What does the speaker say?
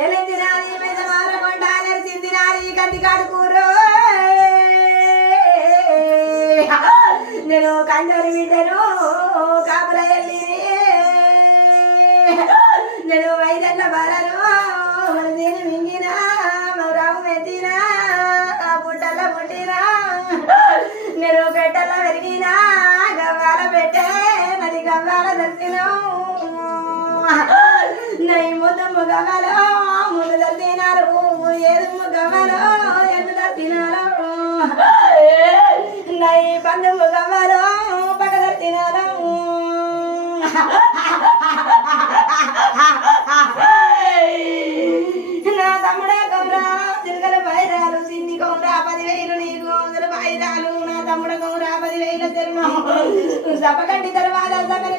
ఏలెత్తినాది మీద మారకుండా నెరిచిందినాది కంది కాడుకూరు నేను కందరి బిడ్డను కాపుల వెళ్ళి నేను వైదన్న బలను దీని మింగిన రాము మెత్తినా పుట్టల్ల పుట్టినా నేను పెట్టల్ల పెరిగినా గవ్వాల పెట్టే నది గవ్వాల దర్శన నై ముద్దమ్మ గవ్వలో ముందు దర్శనాలు ఏదుమ్మ గవ్వలో ఎందు దర్శనాలు నై పందుమ్మ గవ్వలో పక్క దర్శనాలు నా తమ్ముడే కౌరా తిరగల బైరాలు సింది కౌరా 10,000 నీకు 100 బైరాలు నా తమ్ముడు కౌరా 10,000 తెరును సపకంటి తర్వాత సకలి